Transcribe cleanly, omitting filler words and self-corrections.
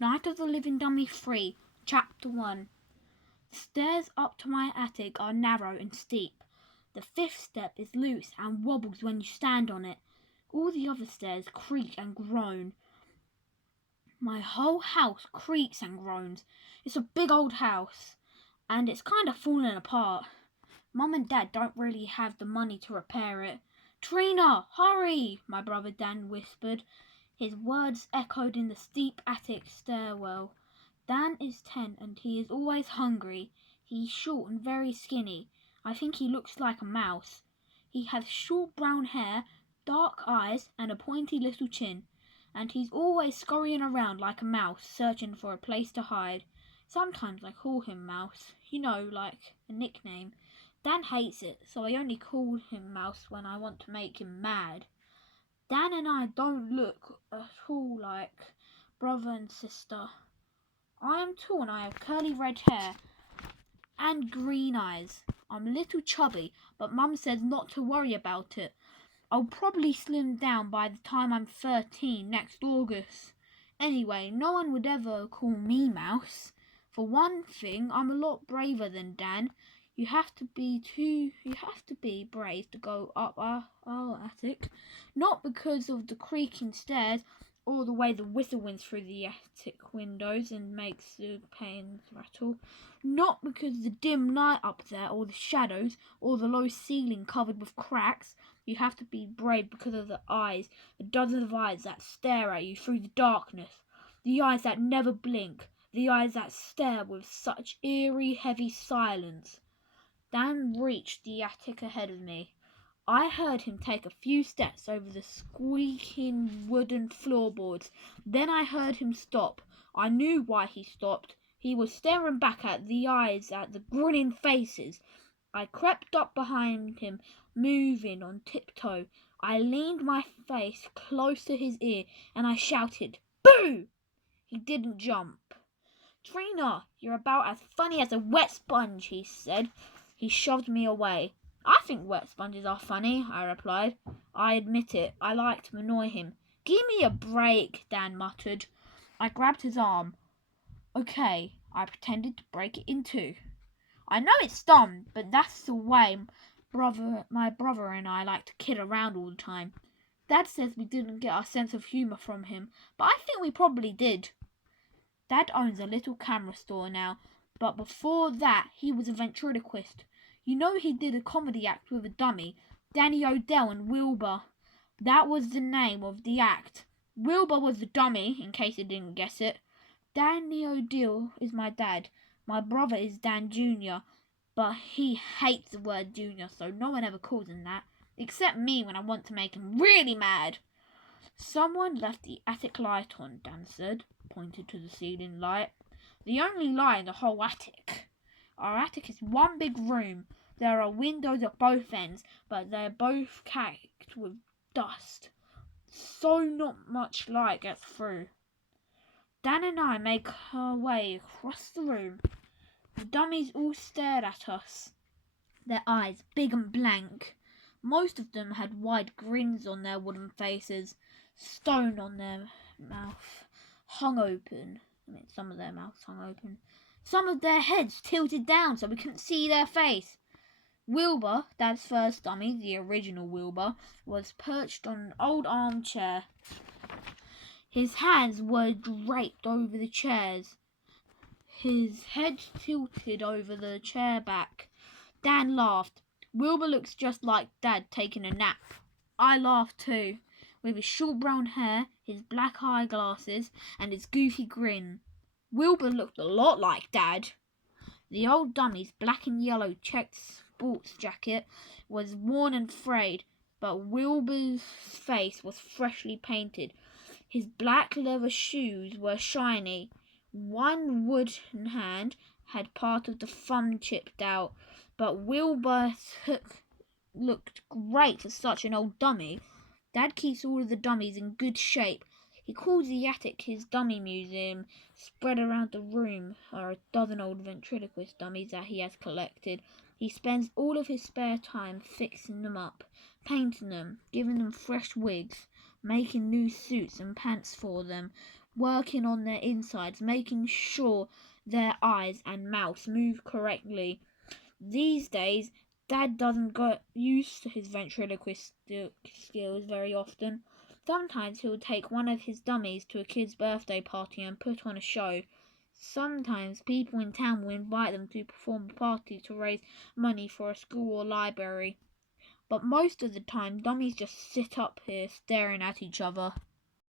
Night of the Living Dummy 3, Chapter 1. The stairs up to my attic are narrow and steep. The fifth step is loose and wobbles when you stand on it. All the other stairs creak and groan. My whole house creaks and groans. It's a big old house, and it's kind of falling apart. Mum and Dad don't really have the money to repair it. "Trina, hurry!" my brother Dan whispered. His words echoed in the steep attic stairwell. Dan is 10 and he is always hungry. He's short and very skinny. I think he looks like a mouse. He has short brown hair, dark eyes and a pointy little chin. And he's always scurrying around like a mouse, searching for a place to hide. Sometimes I call him Mouse, like a nickname. Dan hates it, so I only call him Mouse when I want to make him mad. Dan and I don't look at all like brother and sister. I am tall and I have curly red hair and green eyes. I'm a little chubby, but Mum says not to worry about it. I'll probably slim down by the time I'm 13 next August. Anyway, no one would ever call me Mouse. For one thing, I'm a lot braver than Dan. You have to be brave to go up our attic. Not because of the creaking stairs or the way the whistle winds through the attic windows and makes the panes rattle. Not because the dim light up there or the shadows or the low ceiling covered with cracks. You have to be brave because of the eyes, the dozens of eyes that stare at you through the darkness. The eyes that never blink. The eyes that stare with such eerie, heavy silence. Dan reached the attic ahead of me. I heard him take a few steps over the squeaking wooden floorboards. Then I heard him stop. I knew why he stopped. He was staring back at the eyes, at the grinning faces. I crept up behind him, moving on tiptoe. I leaned my face close to his ear and I shouted, "Boo!" He didn't jump. "Trina, you're about as funny as a wet sponge," he said. He shoved me away. "I think wet sponges are funny," I replied. I admit it, I liked to annoy him. "Give me a break," Dan muttered. I grabbed his arm. "Okay," I pretended to break it in two. I know it's dumb, but that's the way my brother and I like to kid around all the time. Dad says we didn't get our sense of humour from him, but I think we probably did. Dad owns a little camera store now, but before that he was a ventriloquist. He did a comedy act with a dummy, Danny O'Dell and Wilbur. That was the name of the act. Wilbur was the dummy, in case you didn't guess it. Danny O'Dell is my dad. My brother is Dan Jr., but he hates the word Junior, so no one ever calls him that, except me when I want to make him really mad. "Someone left the attic light on," Dan said, pointed to the ceiling light. "The only light in the whole attic. Our attic is one big room. There are windows at both ends, but they're both caked with dust, so not much light gets through." Dan and I make our way across the room. The dummies all stared at us, their eyes big and blank. Most of them had wide grins on their wooden faces, stone on their mouth hung open. Some of their mouths hung open. Some of their heads tilted down so we couldn't see their face. Wilbur, Dad's first dummy, the original Wilbur, was perched on an old armchair. His hands were draped over the chairs. His head tilted over the chair back. Dan laughed. Wilbur looks just like Dad taking a nap. I laughed too, with his short brown hair, his black eyeglasses, and his goofy grin. Wilbur looked a lot like Dad. The old dummy's black and yellow checked sports jacket was worn and frayed, but Wilbur's face was freshly painted. His black leather shoes were shiny. One wooden hand had part of the thumb chipped out, but Wilbur's hook looked great for such an old dummy. Dad keeps all of the dummies in good shape. He calls the attic his dummy museum. Spread around the room are a dozen old ventriloquist dummies that he has collected. He spends all of his spare time fixing them up, painting them, giving them fresh wigs, making new suits and pants for them. working on their insides, making sure their eyes and mouths move correctly. These days, Dad doesn't get used to his ventriloquist skills very often. Sometimes he'll take one of his dummies to a kid's birthday party and put on a show. Sometimes people in town will invite them to perform a party to raise money for a school or library. But most of the time, dummies just sit up here staring at each other.